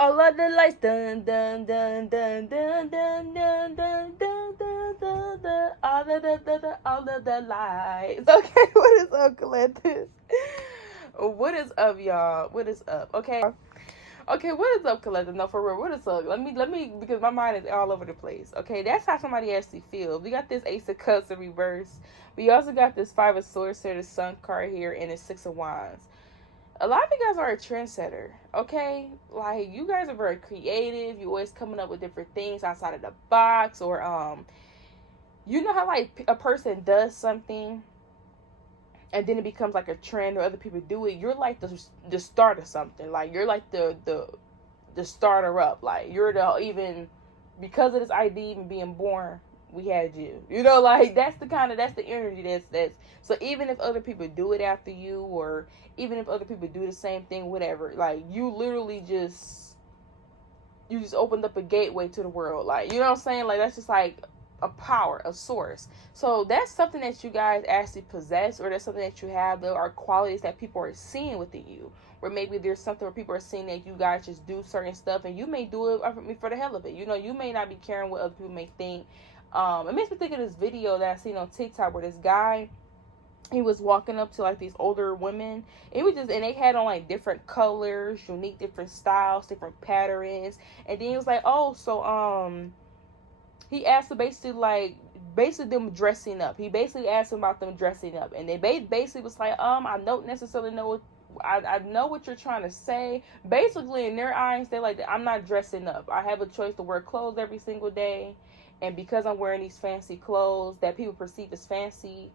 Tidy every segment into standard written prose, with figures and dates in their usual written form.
All of the lights, dun dun dun dun dun dun dun dun dun dun dun dun. All of the lights. Okay, what is up, Collective? What is up, y'all? What is up? Okay. Okay, what is up, Collective? No, for real, what is up? Let me, because my mind is all over the place. Okay, that's how somebody actually feels. We got this Ace of Cups in reverse. We also got this Five of Swords here, the Sun card here, and the Six of Wands. A lot of you guys are a trendsetter, okay? Like, you guys are very creative. You're always coming up with different things outside of the box, or you know how like a person does something and then it becomes like a trend, or other people do it. You're like the start of something. Like, you're like the starter up. Like, you're the, even because of this idea even being born, we had you. You know, like, that's the energy that's so even if other people do it after you, or even if other people do the same thing, whatever, like, you literally just opened up a gateway to the world. Like, you know what I'm saying? Like, that's just like a power, a source. So that's something that you guys actually possess, or that's something that you have. There are qualities that people are seeing within you, where maybe there's something where people are seeing that you guys just do certain stuff, and you may do it for the hell of it. You know, you may not be caring what other people may think. It makes me think of this video that I seen on TikTok where this guy, he was walking up to like these older women. It was just, and they had on like different colors, unique, different styles, different patterns. And then he was like, oh, so he asked them basically them dressing up. He basically asked them about them dressing up, and they basically was like, I don't necessarily know what. I know what you're trying to say. Basically, in their eyes, they're like, I'm not dressing up. I have a choice to wear clothes every single day, and because I'm wearing these fancy clothes that people perceive as fancy,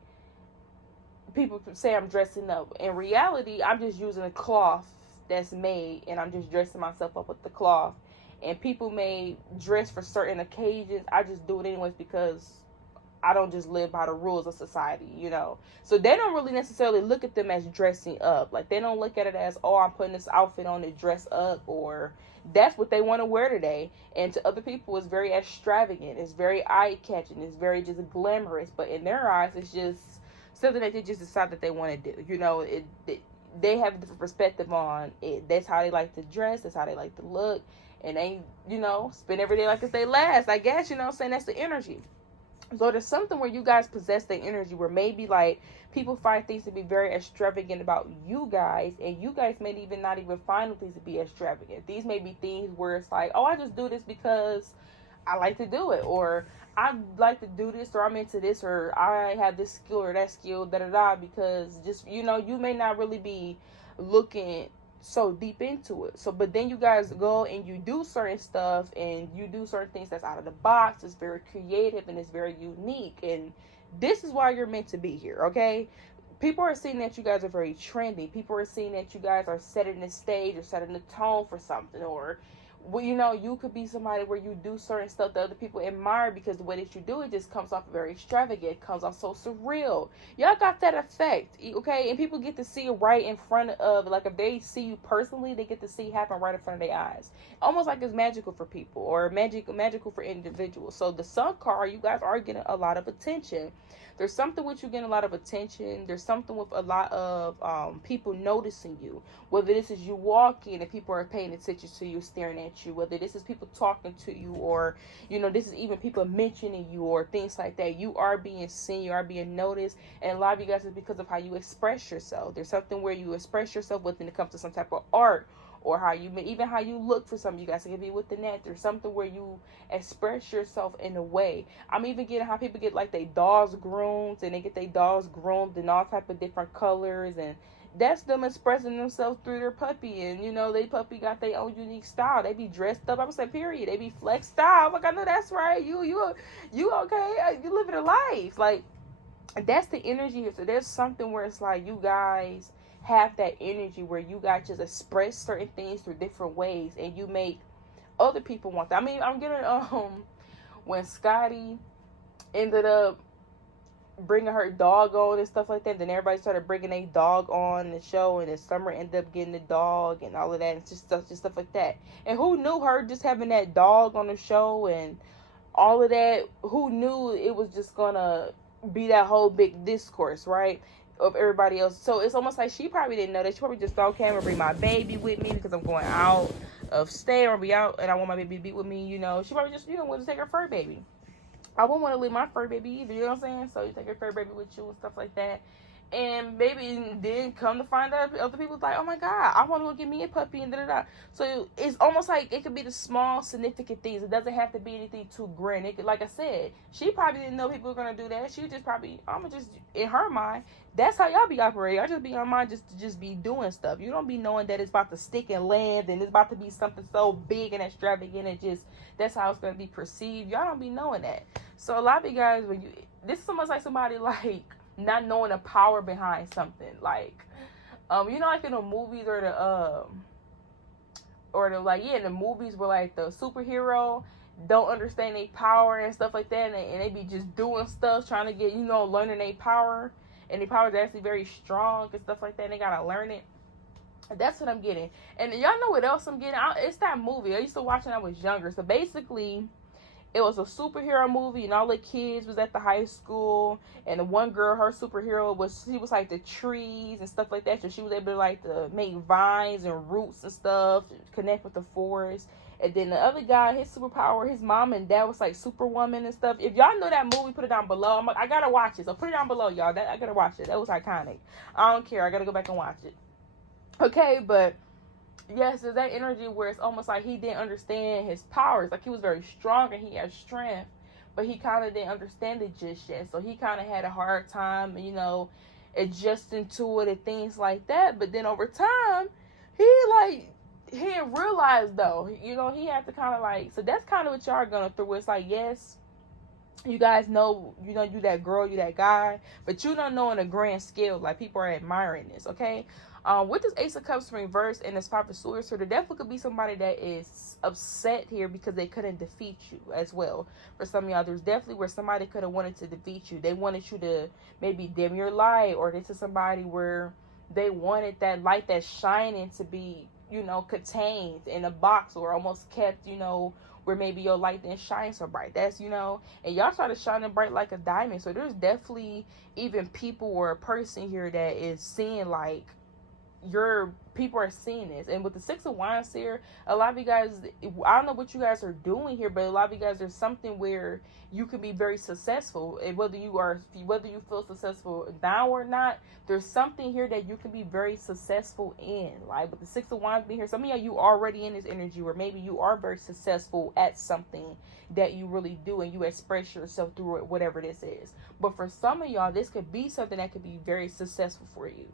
people say I'm dressing up. In reality, I'm just using a cloth that's made, and I'm just dressing myself up with the cloth. And people may dress for certain occasions. I just do it anyways because I don't just live by the rules of society, you know. So they don't really necessarily look at them as dressing up. Like, they don't look at it as, oh, I'm putting this outfit on to dress up, or that's what they want to wear today. And to other people, it's very extravagant. It's very eye-catching. It's very just glamorous. But in their eyes, it's just something that they just decide that they want to do. You know, they have a different perspective on it. That's how they like to dress. That's how they like to look. And they, you know, spend every day like it's their last, I guess, you know what I'm saying? That's the energy. So there's something where you guys possess the energy where maybe like people find things to be very extravagant about you guys, and you guys may even not even find things to be extravagant. These may be things where it's like, oh, I just do this because I like to do it, or I like to do this, or I'm into this, or I have this skill or that skill, because just, you know, you may not really be looking so deep into it. So, but then you guys go and you do certain stuff, and you do certain things that's out of the box. It's very creative and it's very unique, and this is why you're meant to be here. Okay, people are seeing that you guys are very trendy. People are seeing that you guys are setting the stage or setting the tone for something, or, well, you know, you could be somebody where you do certain stuff that other people admire, because the way that you do it just comes off very extravagant. It comes off so surreal. Y'all got that effect, okay? And people get to see it right in front of, like, if they see you personally, they get to see it happen right in front of their eyes. Almost like it's magical for people, or magical for individuals. So the Sun card, you guys are getting a lot of attention. There's something with you getting a lot of attention. There's something with a lot of people noticing you. Whether this is you walking and people are paying attention to you, staring at you. Whether this is people talking to you, or, you know, this is even people mentioning you, or things like that. You are being seen. You are being noticed. And a lot of you guys is because of how you express yourself. There's something where you express yourself when it comes to some type of art, or how you look for something. You guys can be with the net. There's something where you express yourself in a way. I'm even getting how people get like their dogs groomed, and they get their dogs groomed in all type of different colors, and that's them expressing themselves through their puppy. And, you know, they puppy got their own unique style. They be dressed up. I'm saying, period. They be flex style. Like, I know that's right. You okay? You living a life. Like, that's the energy here. So there's something where it's like you guys have that energy where you guys just express certain things through different ways, and you make other people want that. I mean, I'm getting when Scotty ended up bringing her dog on and stuff like that, then everybody started bringing a dog on the show, and then Summer ended up getting the dog and all of that, and just stuff like that. And who knew her just having that dog on the show and all of that? Who knew it was just gonna be that whole big discourse, right, of everybody else? So it's almost like she probably didn't know that. She probably just thought, okay, I'm gonna bring my baby with me because I'm going out. of stay or be out, and I want my baby to be with me, you know, she probably just, you know, want to take her fur baby. I wouldn't want to leave my fur baby either, you know what I'm saying? So you take your fur baby with you and stuff like that. And maybe then come to find out other people's like, oh my God, I want to go get me a puppy and da da da. So it's almost like it could be the small, significant things. It doesn't have to be anything too grand. It could, like I said, she probably didn't know people were going to do that. She was just probably, in her mind, that's how y'all be operating. I just be on mind just be doing stuff. You don't be knowing that it's about to stick and land and it's about to be something so big and extravagant and just, that's how it's going to be perceived. Y'all don't be knowing that. So a lot of you guys, this is almost like somebody like, not knowing the power behind something, like you know, like in the movies or in the movies where like the superhero don't understand their power and stuff like that, and they be just doing stuff trying to get, you know, learning their power, and their power is actually very strong and stuff like that, and they gotta learn it. That's what I'm getting. And y'all know what else I'm getting? It's that movie I used to watch when I was younger. So basically, it was a superhero movie, and all the kids was at the high school, and the one girl, her superhero she was like the trees and stuff like that, so she was able to like to make vines and roots and stuff, connect with the forest. And then the other guy, his superpower, his mom and dad was like Superwoman and stuff. If y'all know that movie, put it down below. I gotta watch it, so put it down below, y'all. I gotta watch it. That was iconic. I don't care. I gotta go back and watch it. Okay, but yes, there's that energy where it's almost like he didn't understand his powers. Like, he was very strong and he had strength, but he kind of didn't understand it just yet. So he kind of had a hard time, you know, adjusting to it and things like that. But then over time, he didn't realize, though, you know, he had to kind of like, so that's kind of what y'all are going through. It's like, yes, you guys know, you know, you that girl, you that guy, but you don't know on a grand scale, like, people are admiring this, okay? With this Ace of Cups reversed and this Five of Swords, so there definitely could be somebody that is upset here because they couldn't defeat you as well. For some of y'all, there's definitely where somebody could have wanted to defeat you. They wanted you to maybe dim your light, or this is somebody where they wanted that light that's shining to be, you know, contained in a box or almost kept, you know, where maybe your light didn't shine so bright. That's, you know, and y'all try to shine it bright like a diamond. So there's definitely even people or a person here that is seeing like, your people are seeing this. And with the Six of Wands here, a lot of you guys, I don't know what you guys are doing here, but a lot of you guys, there's something where you can be very successful, and whether you feel successful now or not, there's something here that you can be very successful in. Like with the Six of Wands being here, some of y'all, you already in this energy where maybe you are very successful at something that you really do, and you express yourself through it, whatever this is. But for some of y'all, this could be something that could be very successful for you.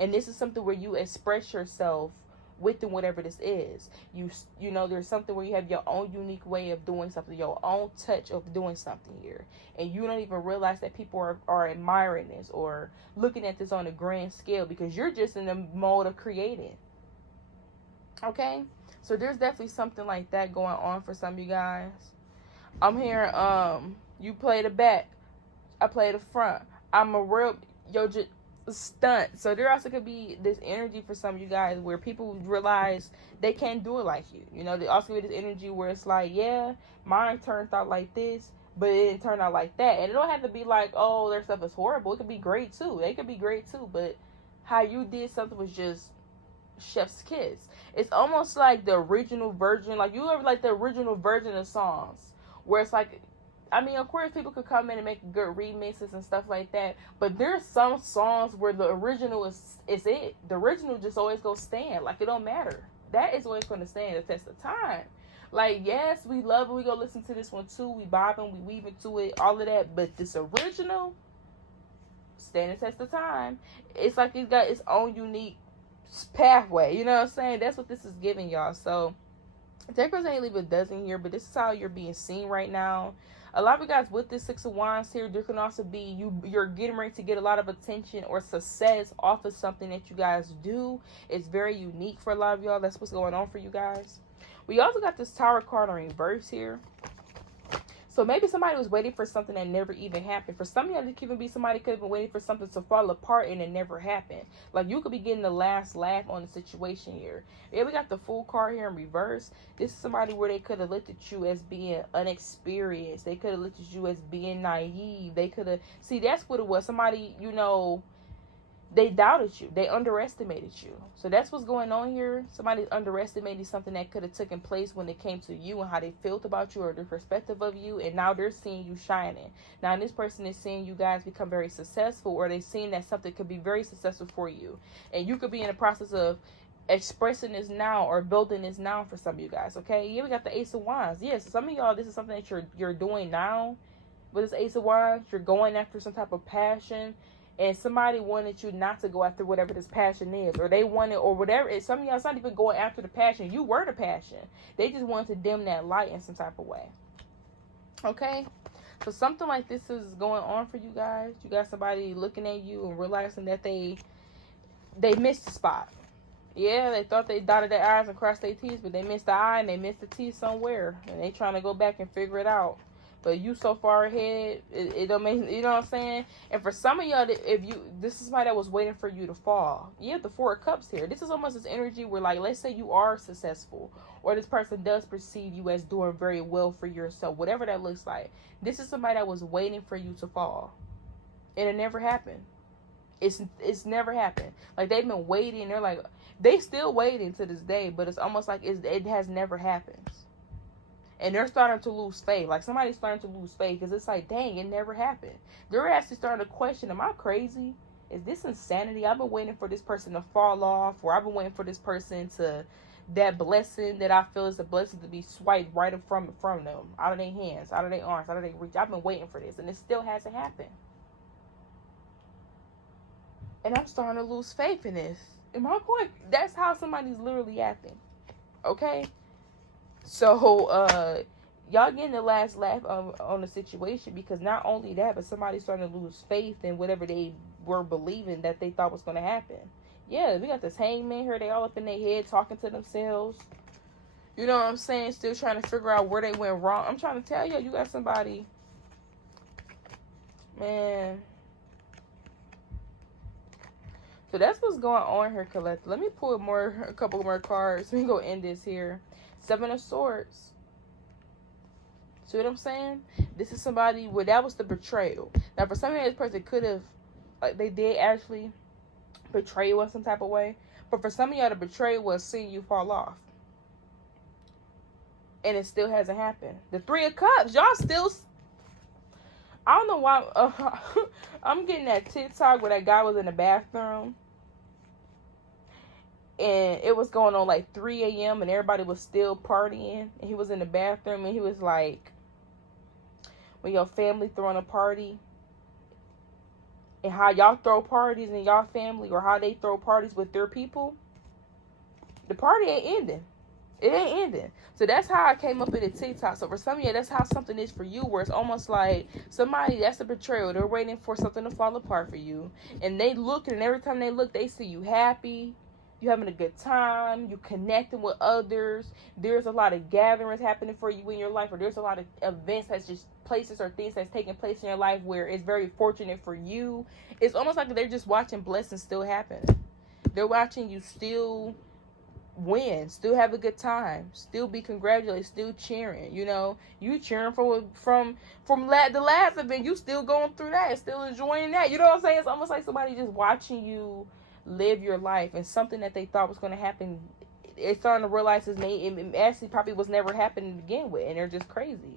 And this is something where you express yourself within whatever this is. You know, there's something where you have your own unique way of doing something, your own touch of doing something here. And you don't even realize that people are admiring this or looking at this on a grand scale because you're just in the mode of creating. Okay? So there's definitely something like that going on for some of you guys. I'm hearing, you play the back, I play the front. I'm a real, stunt. So there also could be this energy for some of you guys where people realize they can't do it like you. You know, there also be this energy where it's like, yeah, mine turned out like this, but it didn't turn out like that. And it don't have to be like, oh, their stuff is horrible. It could be great too. They could be great too, but how you did something was just chef's kiss. It's almost like the original version, like you ever like the original version of songs where it's like, I mean, of course, people could come in and make good remixes and stuff like that, but there's some songs where the original is it. The original just always goes stand. Like, it don't matter. That is always going to stand the test of time. Like, yes, we love it. We go listen to this one too. We bobbing, we weave into it, all of that. But this original, stand the test of time. It's like it's got its own unique pathway. You know what I'm saying? That's what this is giving y'all. So, Deckers ain't leave a dozen here, but this is how you're being seen right now. A lot of you guys with this Six of Wands here, there can also be you're getting ready to get a lot of attention or success off of something that you guys do. It's very unique for a lot of y'all. That's what's going on for you guys. We also got this Tower card in reverse here. So maybe somebody was waiting for something that never even happened. For some of y'all, it could even be somebody could have been waiting for something to fall apart and it never happened. Like, you could be getting the last laugh on the situation here. Yeah, we got the Fool card here in reverse. This is somebody where they could have looked at you as being unexperienced. They could have looked at you as being naive. They could have... See, that's what it was. Somebody, you know... They doubted you. They underestimated you. So that's what's going on here. Somebody underestimated something that could have taken place when it came to you and how they felt about you or their perspective of you. And now they're seeing you shining. Now this person is seeing you guys become very successful, or they're seeing that something could be very successful for you. And you could be in the process of expressing this now or building this now for some of you guys. Okay. Yeah, we got the Ace of Wands. Yes, some of y'all, this is something that you're doing now. With this Ace of Wands, you're going after some type of passion. And somebody wanted you not to go after whatever this passion is. Or they wanted, or whatever. Some of y'all, it's not even going after the passion. You were the passion. They just wanted to dim that light in some type of way. Okay? So something like this is going on for you guys. You got somebody looking at you and realizing that they missed the spot. Yeah, they thought they dotted their I's and crossed their T's, but they missed the I and they missed the T somewhere. And they trying to go back and figure it out. But you so far ahead, it don't make, you know what I'm saying? And for some of y'all, this is somebody that was waiting for you to fall. You have the Four of Cups here. This is almost this energy where, like, let's say you are successful, or this person does perceive you as doing very well for yourself, whatever that looks like. This is somebody that was waiting for you to fall. And it never happened. It's never happened. Like, they've been waiting. They're like, they still waiting to this day, but it's almost like it has never happened. And they're starting to lose faith. Like, somebody's starting to lose faith because it's like, dang, it never happened. They're actually starting to question, am I crazy? Is this insanity? I've been waiting for this person to fall off, or I've been waiting for this person to, that blessing that I feel is a blessing to be swiped right from them, out of their hands, out of their arms, out of their reach. I've been waiting for this, and it still hasn't happened. And I'm starting to lose faith in this. Am I going? That's how somebody's literally acting. Okay? So, y'all getting the last laugh on the situation, because not only that, but somebody's starting to lose faith in whatever they were believing that they thought was going to happen. Yeah, we got this hangman here. They all up in their head talking to themselves. You know what I'm saying? Still trying to figure out where they went wrong. I'm trying to tell you, you got somebody, man. So that's what's going on here, Colette. Let me pull a couple more cards. We can go end this here. Seven of Swords. See what I'm saying? This is somebody where that was the betrayal. Now, for some of this person could have, like, they did actually betray you in some type of way. But for some of y'all, the betrayal was seeing you fall off. And it still hasn't happened. The Three of Cups. Y'all still, I don't know why. I'm getting that TikTok where that guy was in the bathroom. And it was going on like 3 a.m. and everybody was still partying. And he was in the bathroom and he was like, when your family throwing a party, and how y'all throw parties in y'all family, or how they throw parties with their people, the party ain't ending. It ain't ending. So that's how I came up in the TikTok. So for some of you, that's how something is for you, where it's almost like somebody, that's a betrayal. They're waiting for something to fall apart for you. And they look, and every time they look, they see you happy. You having a good time. You connecting with others. There's a lot of gatherings happening for you in your life, or there's a lot of events that's just places or things that's taking place in your life where it's very fortunate for you. It's almost like they're just watching blessings still happen. They're watching you still win, still have a good time, still be congratulated, still cheering. You know, you cheering from the last event. You still going through that, still enjoying that. You know what I'm saying? It's almost like somebody just watching you live your life, and something that they thought was going to happen, it's starting to realize it actually probably was never happening to begin with, and they're just crazy.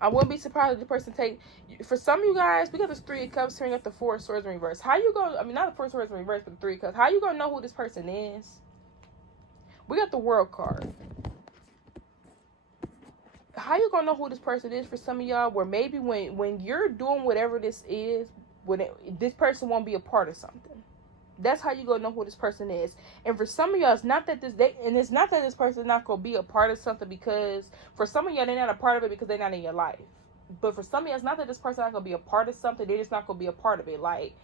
I wouldn't be surprised if the person for some of you guys, we got this Three of Cups turning up the Four of Swords in reverse. How you going, I mean, not the Four of Swords in reverse, but the Three of Cups. How you going to know who this person is? We got the World card. How you going to know who this person is for some of y'all, where maybe when you're doing whatever this is, this person won't be a part of something. That's how you gonna know who this person is. And for some of y'all, it's not that it's not that this person is not gonna be a part of something, because for some of y'all, they're not a part of it because they're not in your life. But for some of y'all, it's not that this person not gonna be a part of something, they're just not gonna be a part of it. Like,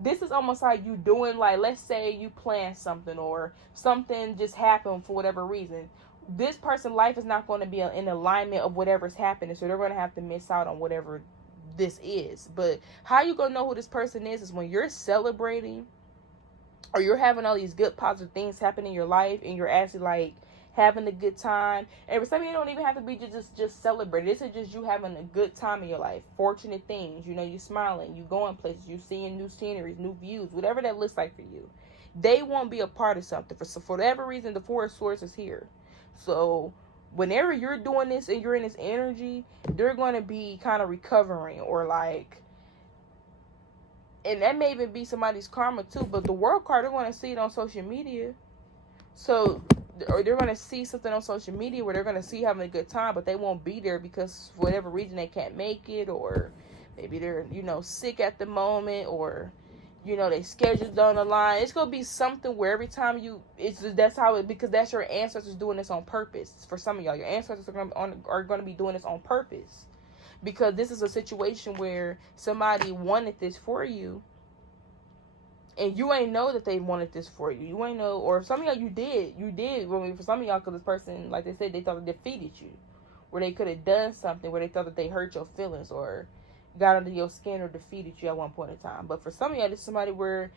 this is almost like you doing, like, let's say you plan something, or something just happened for whatever reason. This person's life is not going to be in alignment of whatever's happening, so they're going to have to miss out on whatever this is. But how you gonna know who this person is when you're celebrating, or you're having all these good positive things happen in your life, and you're actually like having a good time. And for some of you, don't even have to be just celebrating. This is just you having a good time in your life. Fortunate things. You know, you smiling, you going places, you seeing new sceneries, new views, whatever that looks like for you. They won't be a part of something. For whatever reason, the Four of Swords is here. So whenever you're doing this and you're in this energy, they're going to be kind of recovering, or like, and that may even be somebody's karma too, but the World card, they're going to see it on social media. So, or they're going to see something on social media where they're going to see having a good time, but they won't be there because for whatever reason they can't make it, or maybe they're, you know, sick at the moment, or, you know, they schedule's on the line. It's going to be something where every time you, that's how it, because that's your ancestors doing this on purpose. For some of y'all, your ancestors are going to be doing this on purpose. Because this is a situation where somebody wanted this for you, and you ain't know that they wanted this for you. You ain't know, or some of y'all, you did. For some of y'all, because this person, like they said, they thought it defeated you, where they could have done something, where they thought that they hurt your feelings, or got under your skin, or defeated you at one point in time. But for some of y'all, this is somebody where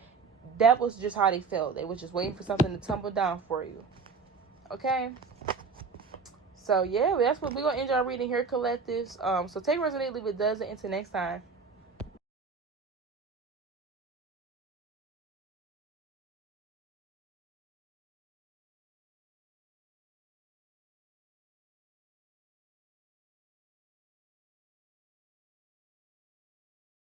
that was just how they felt. They was just waiting for something to tumble down for you. Okay? So, yeah, that's what we're going to end our reading here, collectives. So, take resonate, leave it doesn't. Until next time.